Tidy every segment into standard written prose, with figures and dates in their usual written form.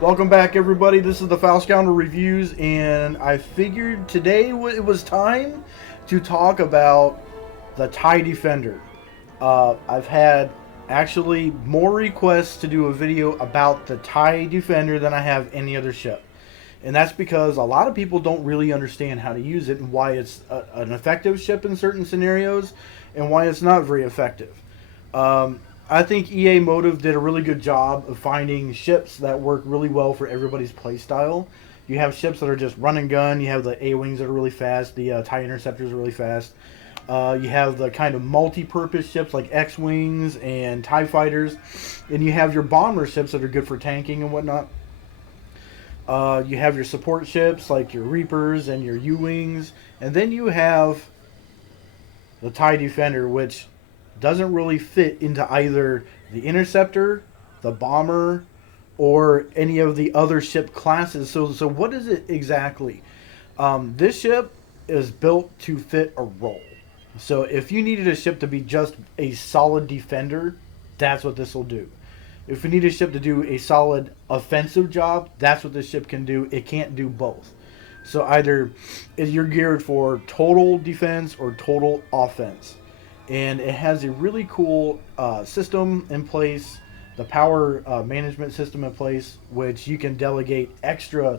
Welcome back, everybody. This is the Foul Scoundrel Reviews, and I figured today it was time to talk about the TIE Defender. I've had actually more requests to do a video about the TIE Defender than I have any other ship. And that's because a lot of people don't really understand how to use it and why it's an effective ship in certain scenarios and why it's not very effective. I think EA Motive did a really good job of finding ships that work really well for everybody's playstyle. You have ships that are just run and gun. You have the A-Wings that are really fast. The TIE Interceptors are really fast. You have the kind of multi-purpose ships like X-Wings and TIE Fighters. And you have your bomber ships that are good for tanking and whatnot. You have your support ships like your Reapers and your U-Wings. And then you have the TIE Defender, which doesn't really fit into either the Interceptor, the Bomber, or any of the other ship classes. So what is it exactly? This ship is built to fit a role. So if you needed a ship to be just a solid defender, that's what this will do. If you need a ship to do a solid offensive job, that's what this ship can do. It can't do both. So either you're geared for total defense or total offense. And it has a really cool system in place, the power management system in place, which you can delegate extra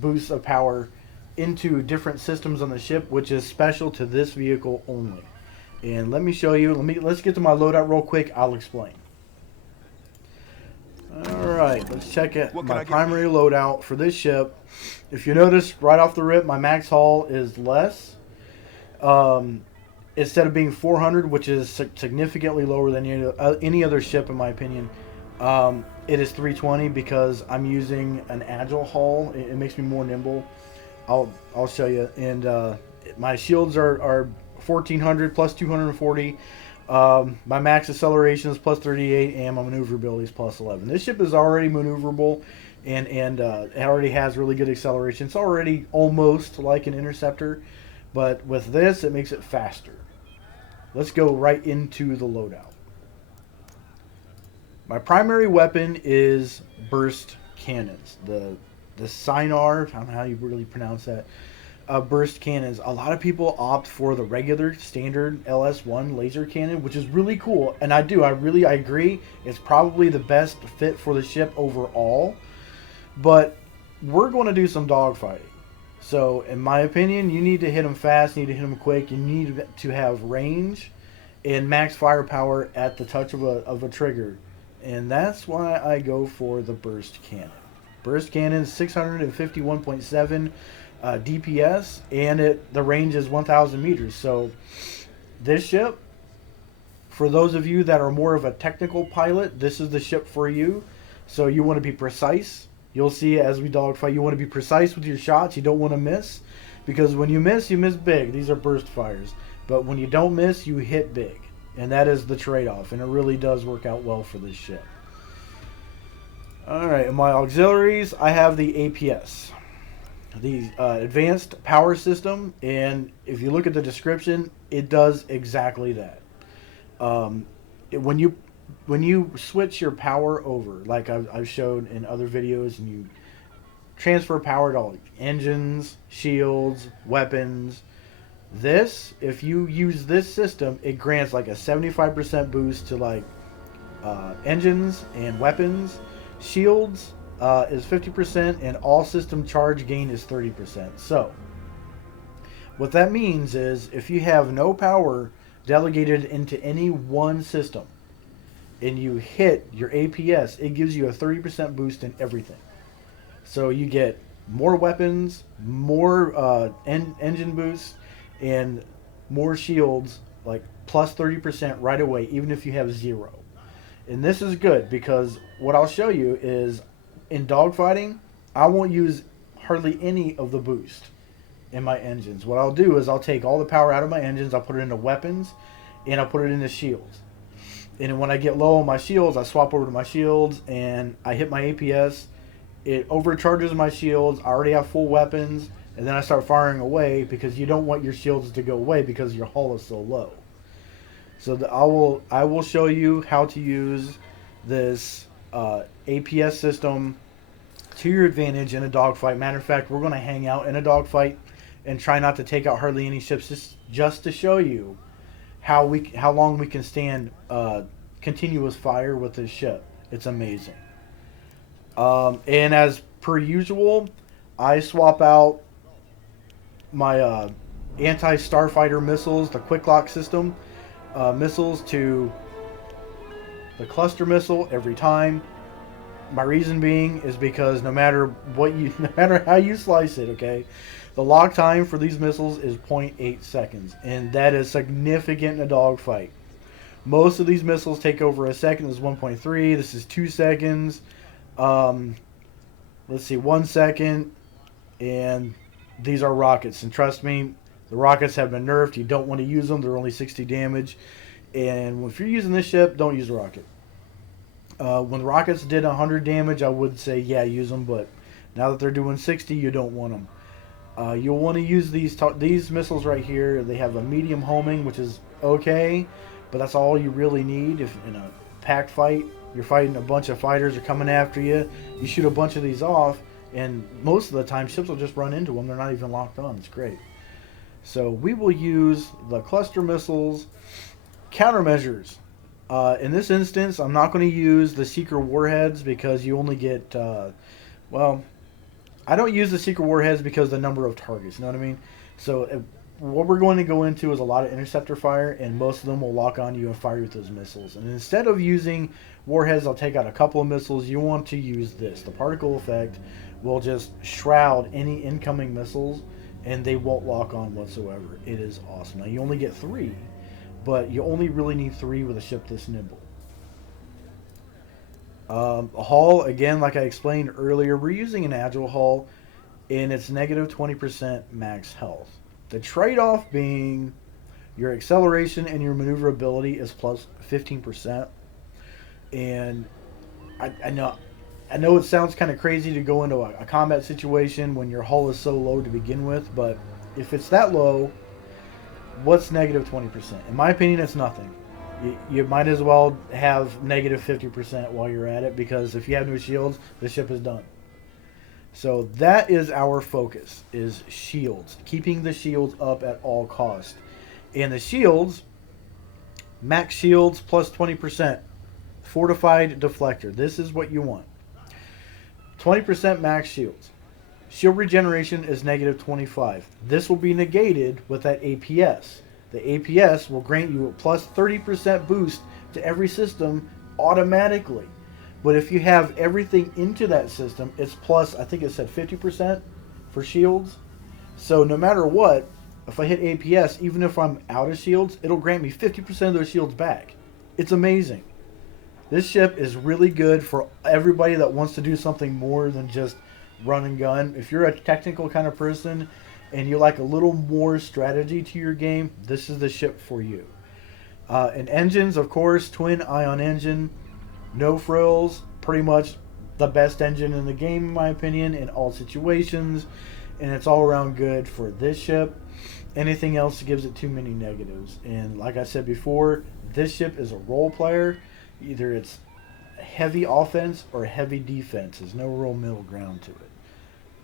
boosts of power into different systems on the ship, which is special to this vehicle only. And let me show you. Let's get to my loadout real quick. I'll explain. All right, let's check it. My primary loadout for this ship. If you notice, right off the rip, my max haul is less. Instead of being 400, which is significantly lower than any other ship in my opinion, it is 320 because I'm using an agile hull. It makes me more nimble. I'll show you. And my shields are 1400 plus 240. My max acceleration is plus 38, and my maneuverability is plus 11. This ship is already maneuverable, and it already has really good acceleration. It's already almost like an interceptor, but with this, it makes it faster. Let's go right into the loadout. My primary weapon is burst cannons. The Sinar, I don't know how you really pronounce that. Burst cannons. A lot of people opt for the regular standard LS1 laser cannon, which is really cool, and I agree. It's probably the best fit for the ship overall, but we're going to do some dogfighting. So, in my opinion, you need to hit them fast, you need to hit them quick, you need to have range and max firepower at the touch of a trigger. And that's why I go for the burst cannon. Burst cannon, 651.7 DPS, and the range is 1,000 meters. So, this ship, for those of you that are more of a technical pilot, this is the ship for you. So, you want to be precise. You'll see as we dogfight, you want to be precise with your shots. You don't want to miss, because when you miss big. These are burst fires. But when you don't miss, you hit big. And that is the trade-off. And it really does work out well for this ship. Alright, in my auxiliaries, I have the APS. The Advanced Power System. And if you look at the description, it does exactly that. When you switch your power over, like I've showed in other videos, and you transfer power to all engines, shields, weapons, if you use this system, it grants like a 75% boost to like engines and weapons. Shields is 50%, and all system charge gain is 30%. So what that means is if you have no power delegated into any one system, and you hit your APS, it gives you a 30% boost in everything. So you get more weapons, more engine boosts, and more shields, like plus 30% right away, even if you have zero. And this is good because what I'll show you is in dogfighting, I won't use hardly any of the boost in my engines. What I'll do is I'll take all the power out of my engines, I'll put it into weapons, and I'll put it into shields. And when I get low on my shields, I swap over to my shields, and I hit my APS. It overcharges my shields. I already have full weapons, and then I start firing away because you don't want your shields to go away because your hull is so low. So I will show you how to use this APS system to your advantage in a dogfight. Matter of fact, we're going to hang out in a dogfight and try not to take out hardly any ships, just to show you how long we can stand continuous fire with this ship. It's amazing. And as per usual, I swap out my anti-starfighter missiles, the quick lock system missiles, to the cluster missile every time. My reason being is because no matter how you slice it, okay, the lock time for these missiles is 0.8 seconds, and that is significant in a dogfight. Most of these missiles take over a second. This is 1.3. This is 2 seconds. Let's see, 1 second, and these are rockets. And trust me, the rockets have been nerfed. You don't want to use them. They're only 60 damage. And if you're using this ship, don't use a rocket. When the rockets did 100 damage, I would say, yeah, use them. But now that they're doing 60, you don't want them. You'll want to use these missiles right here. They have a medium homing, which is okay, but that's all you really need. If in a packed fight, you're fighting a bunch of fighters are coming after you, you shoot a bunch of these off, and most of the time ships will just run into them. They're not even locked on. It's great. So we will use the cluster missiles. Countermeasures. In this instance, I'm not going to use the Seeker warheads because you only get, well, I don't use the Seeker warheads because of the number of targets, you know what I mean? So what we're going to go into is a lot of interceptor fire, and most of them will lock on you and fire with those missiles. And instead of using warheads, I'll take out a couple of missiles. You want to use this. The particle effect will just shroud any incoming missiles, and they won't lock on whatsoever. It is awesome. Now, you only get 3, but you only really need 3 with a ship this nimble. A hull, again, like I explained earlier, we're using an agile hull, and it's negative 20% max health. The trade-off being your acceleration and your maneuverability is plus 15%. And I know it sounds kind of crazy to go into a combat situation when your hull is so low to begin with, but if it's that low, what's negative 20%? In my opinion, it's nothing. You might as well have negative 50% while you're at it, because if you have no shields, the ship is done. So that is our focus, is shields. Keeping the shields up at all costs. And the shields, max shields plus 20%. Fortified deflector. This is what you want. 20% max shields. Shield regeneration is negative 25. This will be negated with that APS. The APS will grant you a plus 30% boost to every system automatically. But if you have everything into that system, it's plus, I think it said 50% for shields. So no matter what, if I hit APS, even if I'm out of shields, it'll grant me 50% of those shields back. It's amazing. This ship is really good for everybody that wants to do something more than just run and gun. If you're a technical kind of person and you like a little more strategy to your game, this is the ship for you. And engines, of course, twin ion engine. No frills, pretty much the best engine in the game, in my opinion, in all situations, and it's all around good for this ship. Anything else gives it too many negatives. And like I said before, this ship is a role player. Either it's heavy offense or heavy defense. There's no real middle ground to it.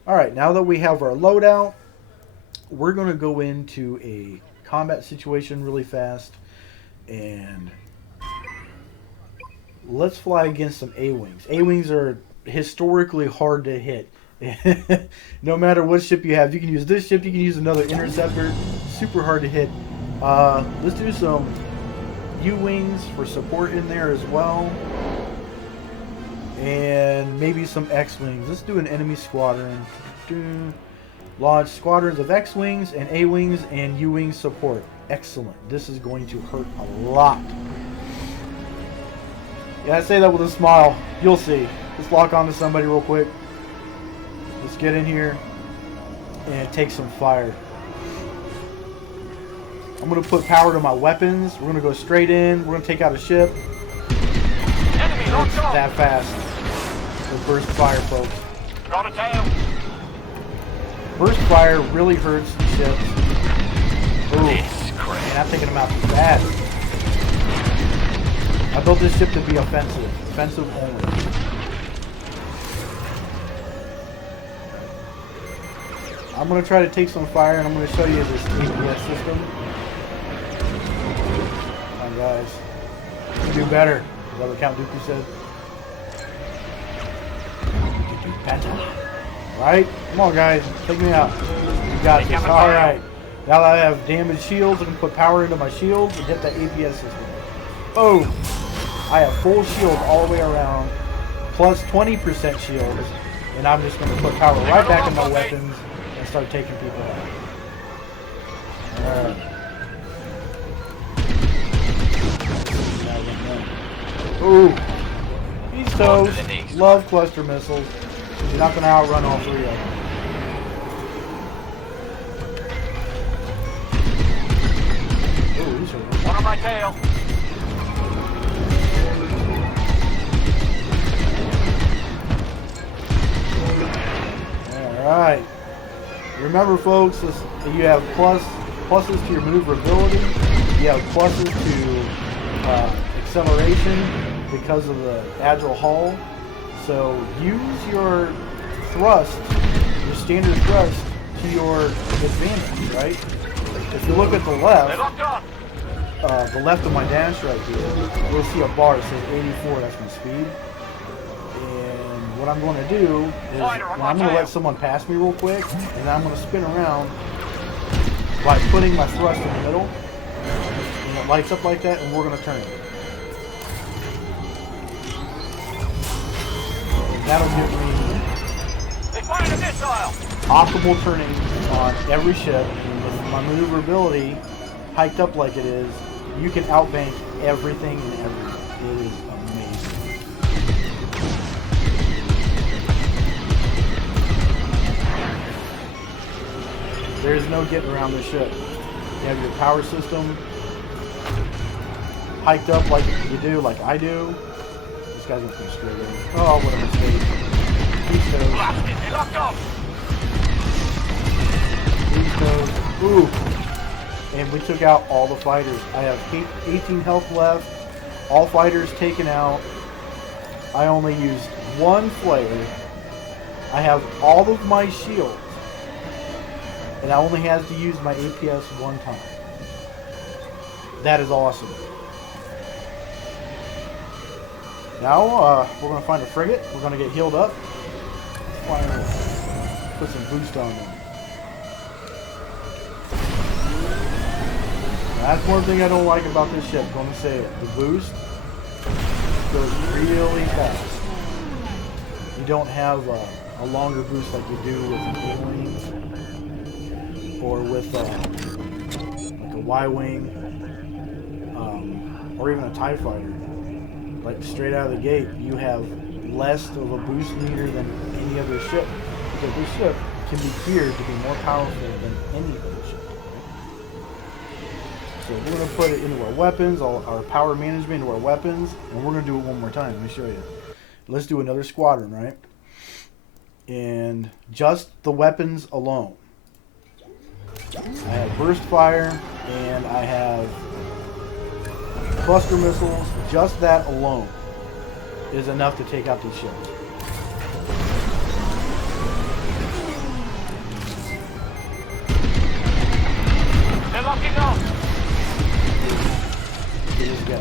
Alright, now that we have our loadout, we're going to go into a combat situation really fast, and let's fly against some A-Wings. A-Wings are historically hard to hit. No matter what ship you have. You can use this ship, you can use another interceptor. Super hard to hit. Let's do some U-Wings for support in there as well. And maybe some X-Wings. Let's do an enemy squadron. Launch squadrons of X-Wings and A-Wings and U-Wing support. Excellent. This is going to hurt a lot. Yeah, I say that with a smile. You'll see. Let's lock onto somebody real quick. Let's get in here and take some fire. I'm going to put power to my weapons. We're going to go straight in. We're going to take out a ship. Enemy locked on. That fast. We'll burst fire, folks. Got a tail. Burst fire really hurts the ships. Ooh. This crap. Man, I'm taking them out too bad. I built this ship to be offensive. Offensive only. I'm going to try to take some fire, and I'm going to show you this APS system. Come on, guys. You can do better. Is that what Count Dooku said? You can do better. Right? Come on, guys. Take me out. You got this. Alright. Now that I have damaged shields, I can put power into my shields and hit that APS system. Boom! I have full shield all the way around, plus 20% shields, and I'm just going to put power right back in my weapons and start taking people out. Alright. Ooh! He's toast. Love cluster missiles. You're not going to outrun all three of them. Ooh, these are One on my tail. Alright. Remember, folks, you have pluses to your maneuverability. You have pluses to acceleration because of the agile hull. So use your thrust, your standard thrust, to your advantage, right? If you look at the left of my dash right here, you'll see a bar that says 84, that's my speed. And what I'm going to do is I'm going to let someone pass me real quick, and then I'm going to spin around by putting my thrust in the middle, and it lights up like that, and we're going to turn it. That'll give me optimal turning on every ship. And with my maneuverability hiked up like it is, you can outbank everything and everything. It is amazing. There's no getting around this ship. You have your power system hiked up like you do, like I do. This guy's gonna come straight in. Oh, what a mistake. He's toast. Locked off. He's toast. Ooh. And we took out all the fighters. I have 18 health left. All fighters taken out. I only used one flare. I have all of my shields. And I only had to use my APS one time. That is awesome. Now, we're going to find a frigate. We're going to get healed up. Put some boost on them. That's one thing I don't like about this ship. I'm going to say it. The boost goes really fast. You don't have a longer boost like you do with an A-Wing or with like a Y-Wing or even a TIE fighter. Like straight out of the gate, you have less of a boost meter than any other ship, because this ship can be geared to be more powerful than any other ship. So we're going to put it into our weapons, all our power management into our weapons, and we're going to do it one more time. Let me show you. Let's do another squadron, right? And just the weapons alone. I have burst fire, and I have cluster missiles. Just that alone is enough to take out these ships. They're locking up. This guy.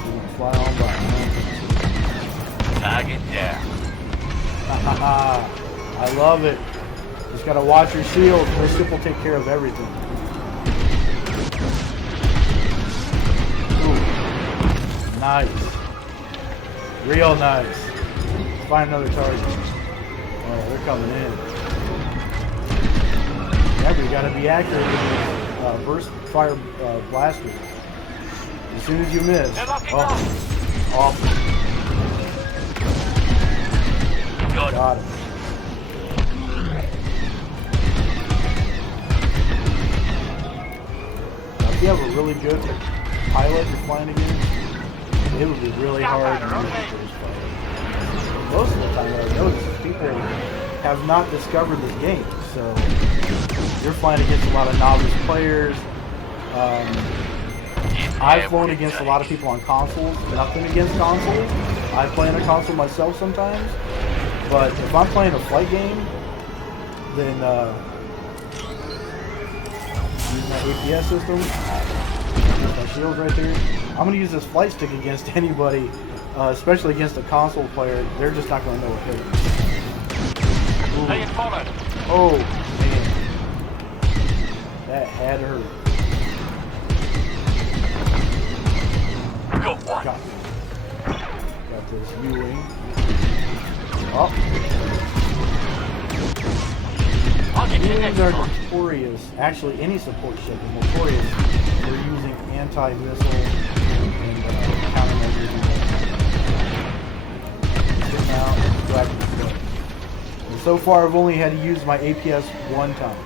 I'm gonna fly on by. Target down. I love it. Just gotta watch your shield. This ship will take care of everything. Ooh. Nice. Real nice. Let's find another target. Oh, they're coming in. Yeah, but you gotta be accurate with your burst fire blasters. As soon as you miss. Oh, awful. Got it. If you have a really good pilot you're flying against, it would be really hard to use the burst fire. Most of the time, what I've noticed is people have not discovered this game, so you're flying against a lot of novice players. I've flown against a lot of people on consoles. Nothing against consoles. I play on a console myself sometimes, but if I'm playing a flight game, then use my APS system, use my shields right there. I'm going to use this flight stick against anybody, especially against a console player. They're just not going to know what hit. Being followed. Oh, man. That had hurt. Got one. Got this U-wing. Oh. I'll get you U-wings next are time. notorious. Actually, any support ship is notorious for using anti-missile and countermeasures. Sitting out and dragging the ship. And so far, I've only had to use my APS one time.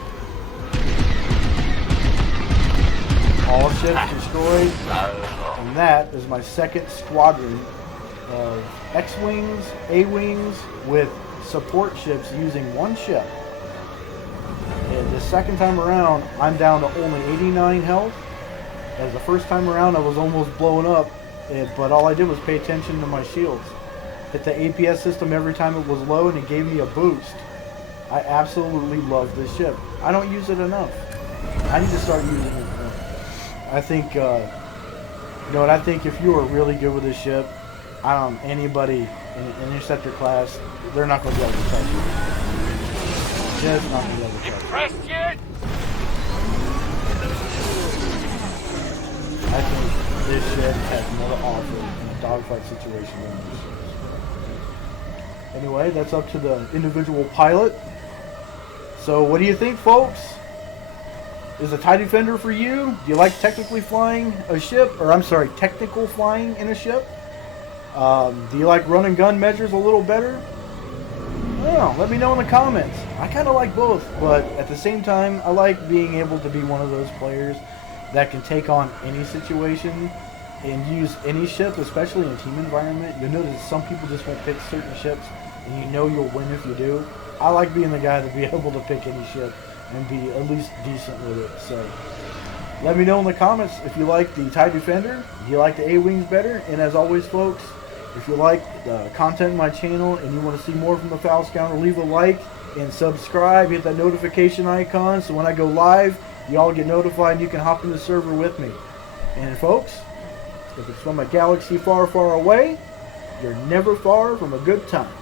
All ships destroyed. And that is my second squadron of X-Wings, A-Wings with support ships using one ship. And the second time around, I'm down to only 89 health. As the first time around, I was almost blown up, but all I did was pay attention to my shields. Hit the APS system every time it was low, and it gave me a boost. I absolutely love this ship. I don't use it enough. I need to start using it more. I think, you know what, I think if you are really good with this ship, anybody in an interceptor class, they're not going to be able to touch you. Just not going to be able to touch you. Impressed yet? I think this ship has more to offer in a dogfight situation than this ship. Anyway, that's up to the individual pilot. So what do you think, folks? Is a TIE Defender for you? Do you like technically flying a ship? Or I'm sorry, technical flying in a ship? Do you like run and gun measures a little better? I don't know. Let me know in the comments. I kind of like both, but at the same time, I like being able to be one of those players that can take on any situation and use any ship, especially in a team environment. You'll notice some people just won't pick certain ships, and you know you'll win if you do. I like being the guy to be able to pick any ship and be at least decent with it. So let me know in the comments if you like the TIE Defender, if you like the A-Wings better, and as always, folks, if you like the content on my channel and you want to see more from the Foul Scoundrel, leave a like and subscribe. Hit that notification icon so when I go live, you all get notified and you can hop in the server with me. And folks, if it's from a galaxy far, far away, you're never far from a good time.